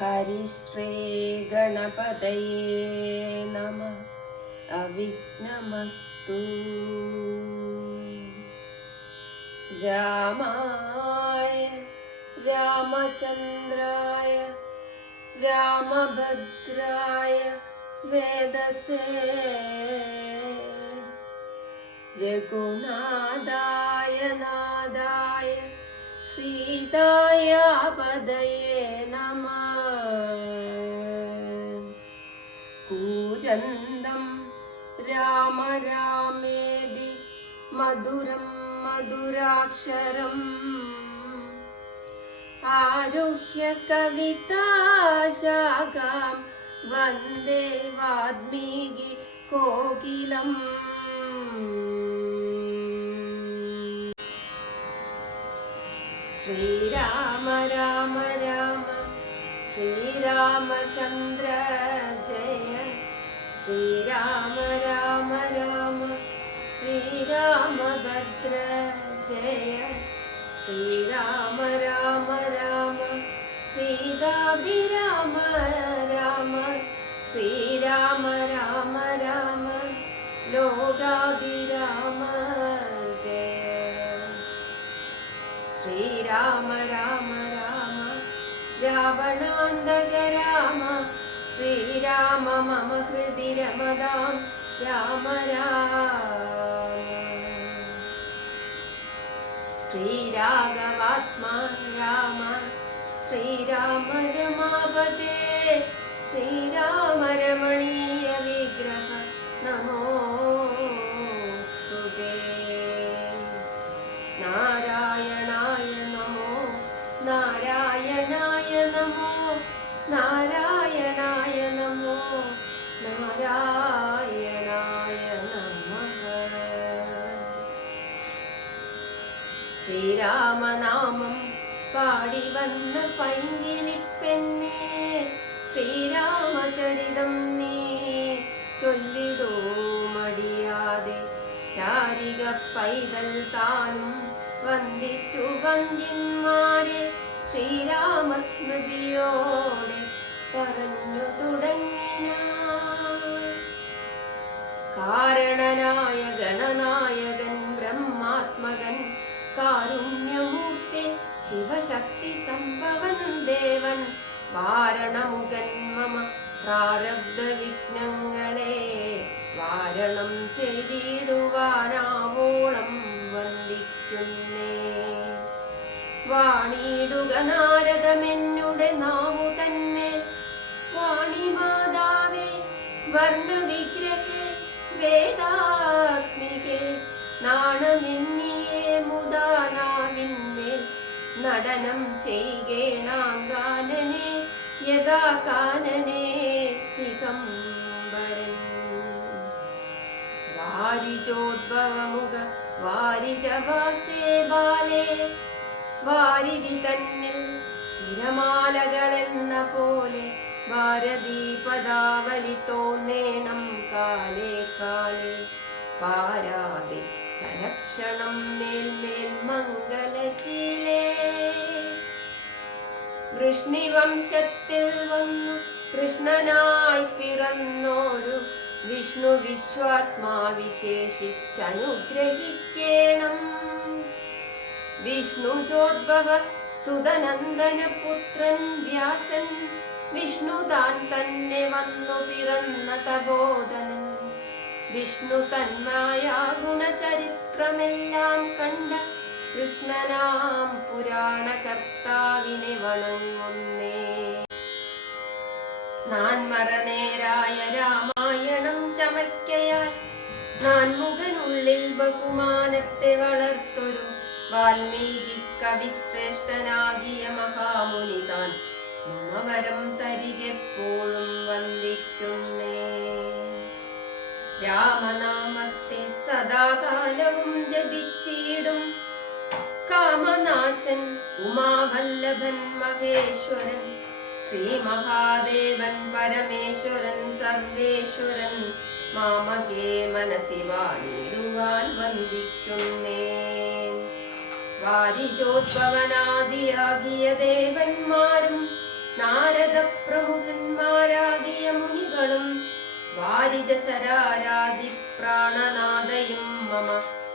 ഹരിശ്രീ ഗണപതയേ നമഃ. അവിഘ്നമസ്തു. രാമായ രാമചന്ദ്രായ രാമഭദ്രായ വേദസേ രഘുനാഥായ നാഥായ സീതായ പദയേ നമഃ. കൂജന്തം രാമ രാമേതി മധുരം മധുരാക്ഷരം ആരുഹ്യ കവിതാശാഖാം വന്ദേ വാൽമീകി കോകിലം. ശ്രീരാമ രാമ രാമ ശ്രീരാമചന്ദ്ര ജയ. ശ്രീരാമ രാമ രാമ ശ്രീരാമഭദ്ര ജയ. ശ്രീരാമ രാമ രാമ സീതാഭിരാമ രാമ. ശ്രീരാമ രാമ രാമ ലോകാഭിരാമ ജയ. ശ്രീരാമ രാമ രാമ രാവണാന്തക രാമ. ശ്രീരാമ മമ ഹൃദി രമതാം രാമ രാമ. ശ്രീരാഘവാത്മാ രാമ. ശ്രീരാമ രമാപതേ. ശ്രീരാമ രമണീയ വിഗ്രഹ നമോസ്തുതേ. നാരായണായ നമോ നാരായണായ നമോ നാരായണായ നമോ നാരായണായ നമഃ. ശ്രീരാമനാമം പാടി വന്ന പൈങ്കിളിപ്പെണ്ണേ, ശ്രീരാമചരിതം നീ ചൊല്ലിടൂ മടിയാതെ. ശാരിക പൈതൽ താനും വന്ദിച്ചു വന്ദ്യന്മാരെ ശ്രീരാമസ്മൃതിയോടെ പറഞ്ഞു തുടങ്ങിനാൻ. കാരണനായ ഗണനായകൻ ബ്രഹ്മാത്മകൻ കാരുണ്യമൂർത്തി ശിവശക്തി സംഭവൻ ദേവൻ വാരണമുഖൻ മമ പ്രാരബ്ധ വിഘ്നങ്ങളെ വാരണം ചെയ്തിടുവാനാവോളം വന്ദിക്കുന്നേ. വാണിടുക നാരദമെന്നുടെ നാവു തന്മേൽ. വാണിമാതാവേ വർണ്ണവിഗ്രഹേ വേദാത്മികേ നാണമെന്നിയേ മുദാനാവിന്മേൽ നടനം ചെയ്യേണാങ്കാനനെ യഥാ കാനനെ ദിഗംബരൻ. വാരിജോദ്ഭവമുഖ വാരിജവാസേ ബാലേ. വാരിധി തന്നിൽ തിരമാലകളെന്ന പോലെ ഭാരതീ പദാവലി തോന്നേണം കാലേ കാലേ. പാരാതെ സലക്ഷണം മേൽമേൽ മംഗലശീലേ. വൃഷ്ണിവംശത്തിൽ വന്നു കൃഷ്ണനായി പിറന്നോരു വിഷ്ണു വിശ്വാത്മാ വിശേഷിച്ചനുഗ്രഹിക്കേണം. വിഷ്ണുജോദ്ഭവ സുതനന്ദന പുത്രൻ വ്യാസൻ വിഷ്ണു താൻ തന്നെ വന്നു പിറന്ന തപോധനൻ. വിഷ്ണു തന്മായ ഗുണചരിത്രമെല്ലാം കണ്ട കൃഷ്ണനാം പുരാണകർത്താവിനെ വണങ്ങുന്നേ. നാൻമറനേരായ രാമായണം ചമയ്ക്കയാൽ നാൻമുഖനുള്ളിൽ ബഹുമാനത്തെ വളർത്തൊരു വാൽമീകി കവിശ്രേഷ്ഠനാകിയ മഹാമുനി താൻ മമവരം തരികെപ്പോഴും വന്ദിക്കുന്നേ. രാമനാമത്തെ സദാകാലവും ജപിച്ചിടും കാമനാശൻ ഉമാവല്ലഭൻ മഹേശ്വരൻ ശ്രീ മഹാദേവൻ പരമേശ്വരൻ സർവേശ്വരൻ മാമകേ മനസി വാണിടുവാൻ വന്ദിക്കുന്നേ. വാരിജോദ്ഭവനാദിയാകിയ ദേവന്മാരും നാരദ പ്രമുഖന്മാരാകിയ മുനികളും വാരിജശരാരാദി പ്രാണനാഥയും മമ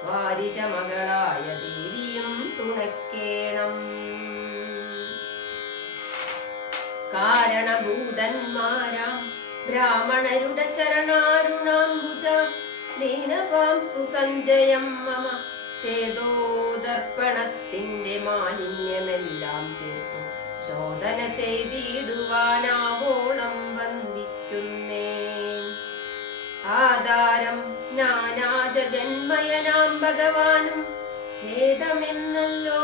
വാരിജ മകളായ ദേവിയും തുണക്കേണം. കാരണഭൂതന്മാരാം ബ്രാഹ്മണരുടെ ചരണാരുണാംബുജ ലീനപാം സുസഞ്ജയം മമ ചേതോദർപ്പണത്തിന്റെ മാലിന്യമെല്ലാം തീർത്തു ശോധന ചെയ്തിടുവാനാവോളം വന്ദിക്കുന്നേൻ. ആധാരം ജ്ഞാനാജഗന്മയനാം ഭഗവാനും വേദമെന്നല്ലോ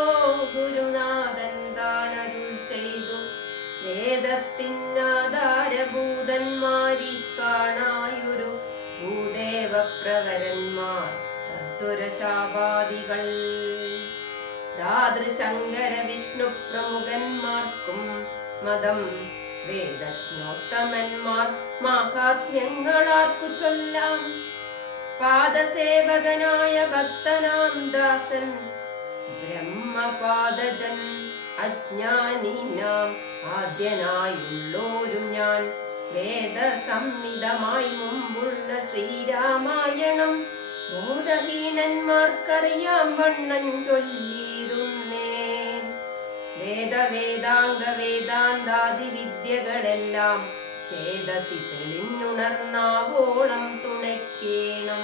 ഗുരുനാഥൻ താൻ അരുൾ ചെയ്തു. വേദത്തിനാധാരഭൂതന്മാരി കാണായൊരു ഭൂദേവപ്രവരന്മാർ തദ്ദുരശാപാദികൾ ദാതൃശങ്കര വിഷ്ണു പ്രമുഖന്മാർക്കും മതം വേദജ്ഞോത്തമന്മാർ മാഹാത്മ്യങ്ങളാർക്കു ചൊല്ലാം. പാദസേവകനായ ഭക്തനാം ദാസൻ ബ്രഹ്മപാദജൻ അജ്ഞാനീനാം ആദ്യനായുള്ളോരു ഞാൻ വേദസംഹിതമായി മുമ്പുള്ള ശ്രീരാമായണം ബോധഹീനന്മാർക്കറിയാം വണ്ണൻ ചൊല്ലിയിടുന്നേൻ. വേദവേദാംഗ വേദാന്താദി വിദ്യകളെല്ലാം ചേതസി തെളിഞ്ഞുണർന്നാവോളം തുണയ്ക്കേണം.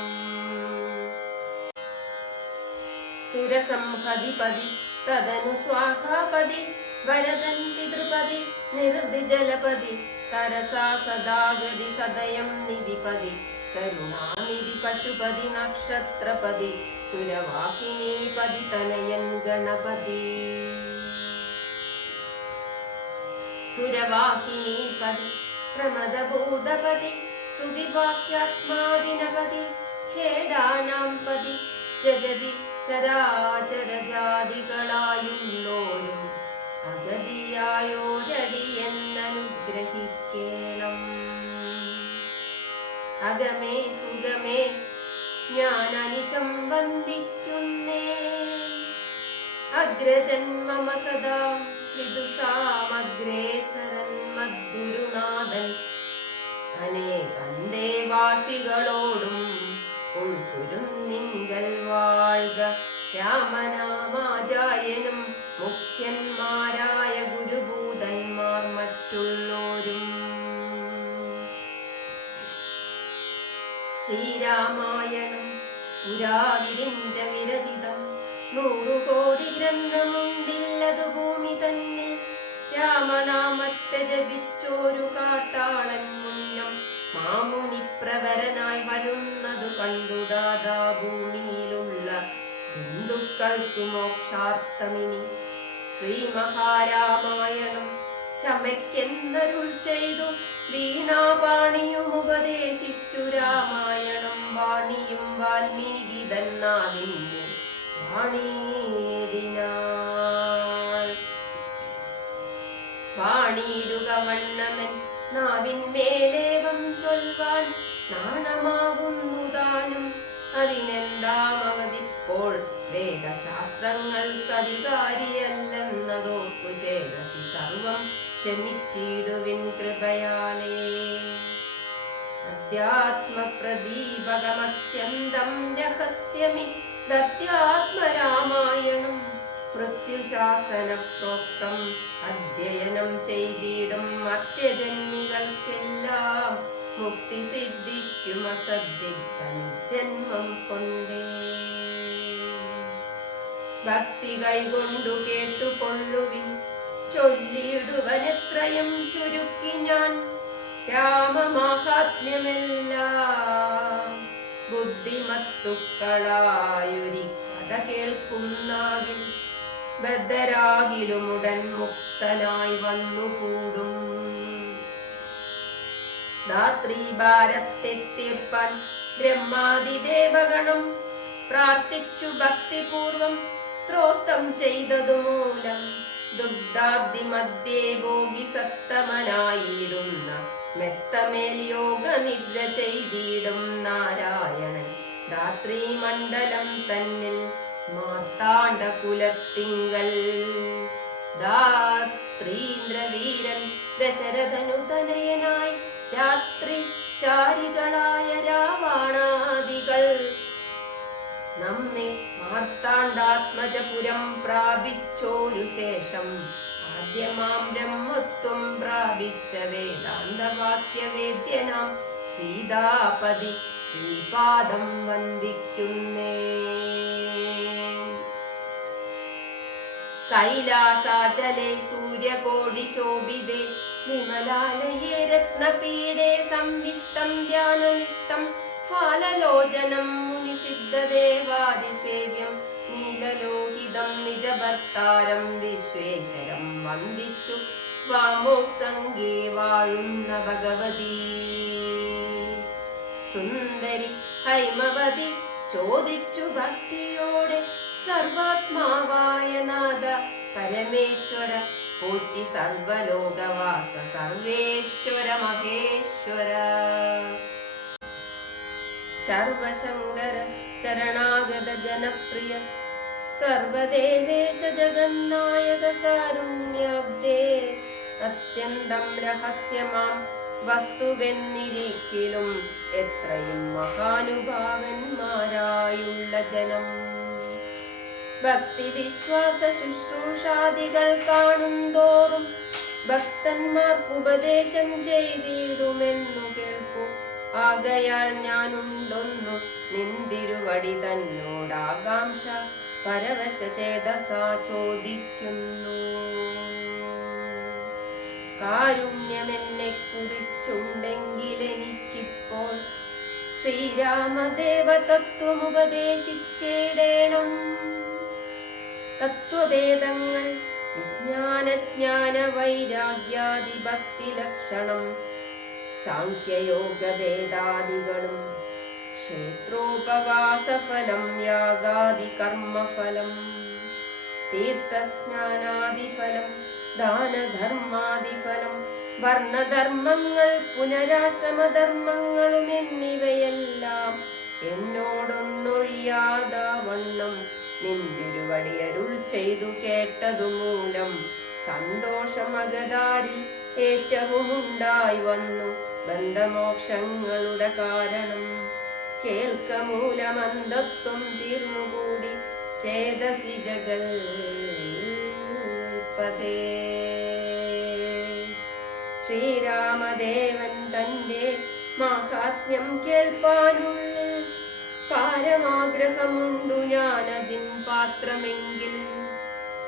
സുരസംഹതിപതി തദനു സ്വാഹാപതി വരദൻ പിതൃപതി നിർവിജലപതി തരസാ സദാഗതി സദയം നിധിപതി കരുണാനിധി പശുപതി നക്ഷത്രപതി സുരവാഹിനീപതി തനയൻ ഗണപതി. സുരവാഹിനീപതി പ്രമദഭൂതപതി ശ്രുതിവാക്യാത്മാദിനപതി ഖേടാനാം പതി ജഗതി ചരാചരജാതികളായുള്ളോരും അഗതിയായോരടിയെന്നനുഗ്രഹിക്കേണം. അകമേ സുഗമേ ഞാൻ അനിശം വന്ദിക്കുന്നേ. അഗ്രജന്മമ സദാ വിദുഷാമഗ്രേസരൻ മദ്ഗുരുനാഥൻ അനേകന്തേവാസികളോടും ഉൾക്കുരുന്നിങ്കൽ വാഴ്ക. രാമനാമാചാര്യനും മുഖ്യന്മാരായ ഗുരുഭൂതന്മാർ മറ്റുള്ളോരും. ശ്രീരാമായണം പുരാവിരിഞ്ച വിരചിതം 100 കോടി ഗ്രന്ഥമുണ്ടില്ലതു ഭൂമി തന്നിൽ. രാമനാമത്തെ ജപിച്ചോരു കാട്ടാളൻ മുന്നം മാമുനിപ്രവരനായി വരുന്നതു കണ്ടു ദാദാ ഭൂമിയിലുള്ള ജന്തുക്കൾക്കു മോക്ഷാർത്ഥമിനി. ശ്രീ മഹാരാമായണം ചമയ്ക്കെന്നരുൾ ചെയ്തു വീണാപാണിയും ഉപദേശിച്ചു. രാമായണം വാണിയും വാൽമീകി തന്നാവിന്മേൽ വാണിയിടിനാൾ. വാണിയിടുക വണ്ണമൻ നാവിന്മേലേവം ചൊൽവാൻ നാണമാകുന്നു താനും. അതിനെന്താമവതിപ്പോൾ വേദശാസ്ത്രങ്ങൾക്കധികാരിയല്ലെന്നതോർത്തു ചേതസി സർവം ക്ഷമിച്ചിടുവിൻ കൃപയാലേ. അധ്യാത്മപ്രദീപകമത്യന്തം രഹസ്യമി ദത്യാത്മരാമായണം മൃത്യുശാസന പ്രോക്തം അധ്യയനം ചെയ്തിടും മർത്യജന്മികൾക്കെല്ലാം മുക്തി സിദ്ധിക്കും അസദ്ദിഗ്ധനി ജന്മം കൊണ്ടേ. ഭക്തി കൈകൊണ്ടു കേട്ടുകൊള്ളുവിൻ ചൊല്ലിയിടുവനെത്രയും ചുരുക്കി ഞാൻ രാമമാഹാത്മ്യമെല്ലാം. ബുദ്ധിമത്തുക്കളായൊരി കഥ കേൾക്കുന്നാകിൽ ബദ്ധരാകിലുമുടൻ മുക്തനായി വന്നുകൂടും. ധാത്രീഭാരത്തെ തീർപ്പാൻ ബ്രഹ്മാദിദേവഗണം പ്രാർത്ഥിച്ചു ഭക്തിപൂർവം സ്ത്രോത്രം ചെയ്തതു മൂലം ദുഗ്ധാബ്ദി മധ്യേ ഭോഗി സത്തമനായിടുന്ന മെത്തമേൽ യോഗ നിദ്ര ചെയ്തിടും നാരായണൻ ധാത്രീമണ്ഡലം തന്നിൽ മാർത്താണ്ഡ കുലത്തിങ്കൽ. ധാത്രീമണ്ഡലം ക്ഷത്രീന്ദ്രവീരൻ ദശരഥനു തനയനായി രാത്രി ചാരികളായ രാവണാദികൾ നമ്മെ മാർത്താണ്ഡാത്മജപുരം പ്രാപിച്ചോരു ശേഷം ആദ്യമാം ബ്രഹ്മത്വം പ്രാപിച്ച വേദാന്തവാക്യവേദ്യനാം സീതാപതി ശ്രീപാദം വന്ദിക്കുന്നേ. കൈലാസാചലെ സൂര്യകോടി ശോഭിതേ വിമലാലയേ രത്നപീഠേ സംവിഷ്ടം ധ്യാനനിഷ്ടം ഫാലലോചനം മുനിസിദ്ധദേവാദിസേവ്യം നീലലോഹിതം നിജഭർത്താരം വിശ്വേശ്വരം വന്ദിച്ചു വാമോസംഗേ വാഴുന്ന ഭഗവതി. സുന്ദരി ഹൈമവതി ചോദിച്ചു ഭക്തിയോടെ സർവാത്മാവായ നാഥ പരമേശ്വര പോറ്റി സർവലോകവാസ സർവേശ്വര മഹേശ്വര. സർവശങ്കര ശരണാഗത ജനപ്രിയ സർവദേവേശ ജഗന്നായക കാരുണ്യാബ്ദേ അത്യന്തം രഹസ്യമാം വസ്തുവെന്നിരിക്കലും എത്രയും മഹാനുഭാവന്മാരായുള്ള ജനം ഭക്തി വിശ്വാസ ശുശ്രൂഷാദികൾ കാണും തോറും ഭക്തന്മാർക്ക് ഉപദേശം ചെയ്തിടുമെന്നു കേൾക്കൂ. ആകയാൽ ഞാനുണ്ടൊന്നു നിന്തിരുവടി തന്നോടാകാംക്ഷ പരവശ ചേതസാ ചോദിക്കുന്നു. കാരുണ്യമെന്നെ കുറിച്ചുണ്ടെങ്കിൽ എനിക്കിപ്പോൾ ശ്രീരാമദേവ തത്വമുപദേശിച്ചിടേണം. തത്വഭേദങ്ങൾ വിജ്ഞാനജ്ഞാന വൈരാഗ്യാദി ഭക്തി ലക്ഷണം സാഖ്യയോഗഭേദാദികളും ക്ഷേത്രോപവാസഫലം യാഗാദി കർമ്മഫലം തീർത്ഥസ്നാനാദിഫലം ദാനധർമാദിഫലം വർണ്ണധർമ്മങ്ങൾ പുനരാശ്രമധർമ്മങ്ങളും എന്നിവയെല്ലാം എന്നോടൊന്നൊഴിയാതാവണ്ണം നിന്തിരുവടി അരുൾ ചെയ്തു കേട്ടതുമൂലം സന്തോഷമകതാരിൽ ഏറ്റവും ഉണ്ടായി വന്നു ബന്ധമോക്ഷങ്ങളുടെ കാരണം. കേൾക്ക മൂലമന്ധത്വം തീർന്നുകൂടി ചേതസി ജഗൽപദേ. ശ്രീരാമദേവൻ തന്റെ മാഹാത്മ്യം കേൾപ്പാനുള്ളിൽ പാരമാഗ്രഹമുണ്ടു ഞാനതിൻ പാത്രമെങ്കിൽ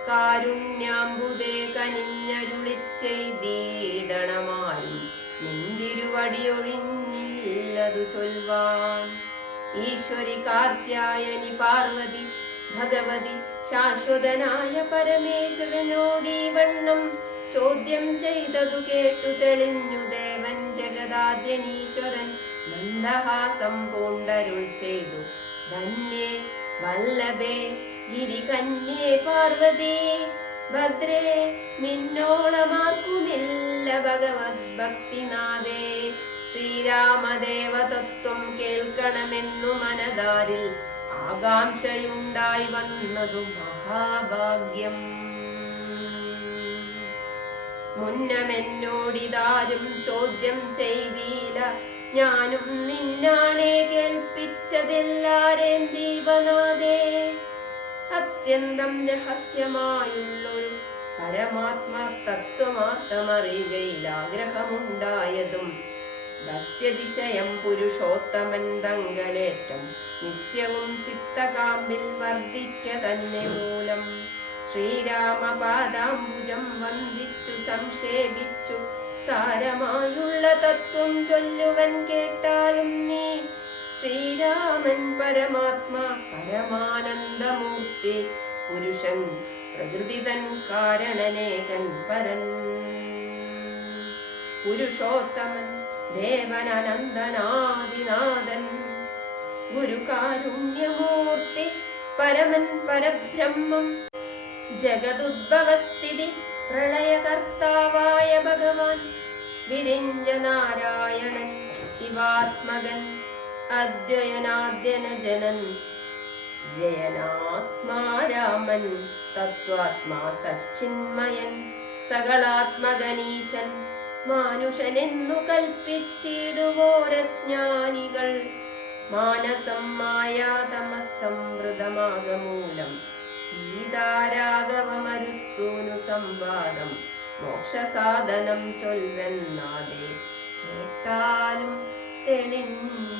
കാരുണ്യാംബുദേ കനിഞ്ഞരുളിച്ചെയ്തിടണമാരും നിന്തിരുവടിയൊഴിഞ്ഞില്ലതു ചൊൽവാൻ. ഈശ്വരി കാർത്യായനി പാർവതി ഭഗവതി ശാശ്വതനായ പരമേശ്വരനോടീ വണ്ണം ചോദ്യം ചെയ്തതു കേട്ടു തെളിഞ്ഞു ദേവൻ ജഗദാദ്യനീശ്വരൻ മന്ദഹാസം പൂണ്ടരുൾ ചെയ്തു. ധന്യേ വല്ലഭേ ഗിരികന്യേ പാർവതി ഭദ്രേ നിന്നോളമാർക്കുമില്ല ഭഗവത് ഭക്തിനാഥേ. ശ്രീരാമദേവ തത്വം കേൾക്കണമെന്നു മനതാരിൽ ആകാംക്ഷയുണ്ടായി വന്നതു മഹാഭാഗ്യം. മുന്നമെന്നോടിതാരും ചോദ്യം ചെയ്തില്ല, ഞാനും നിന്നാണേ കേൾപ്പിച്ചതെല്ലാരേം ജീവനാഥേ. അത്യന്തം രഹസ്യമായുള്ളൊരു പരമാത്മ തത്വമാർത്തമറിയുകയിൽ ആഗ്രഹമുണ്ടായതും ഭക്ത്യതിശയം പുരുഷോത്തമൻ തങ്കലേറ്റം നിത്യവും ചിത്തകാമ്പിൽ വർദ്ധിക്ക തന്നെ മൂലം ശ്രീരാമപാദാംബുജം വന്ദിച്ചു സംക്ഷേപിച്ചു സാരമായുള്ള തത്വം ചൊല്ലുവൻ കേട്ടാലും നീ. ശ്രീരാമൻ പരമാത്മാ പരമാനന്ദമൂർത്തി പുരുഷൻ പ്രകൃതിതൻ കാരണനേകൻ പരൻ പുരുഷോത്തമൻ ദേവൻ അനന്തനാദിനാഥൻ ഗുരുകാരുണ്യമൂർത്തി പരമൻ പരബ്രഹ്മം ജഗദുദ്ഭവസ്ഥിതി പ്രളയകർത്താവായ ഭഗവാൻ വിരിഞ്ഞ നാരായണൻ ശിവാത്മകൻ അദ്വയനാദ്യന ജനൻ ജയനാത്മാരാമൻ തത്വാത്മാ സച്ചിന്മയൻ സകളാത്മകനീശൻ മാനുഷനെന്നു കൽപ്പിച്ചിടുവോരജ്ഞാനികൾ. മാനസം മായാതമസംവൃതമാകമൂലം സീതാരാഘവമരുസൂനു സംവാദം മോക്ഷസാധനം ചൊൽവെന്നാദേ കേട്ടാലും തെളിഞ്ഞ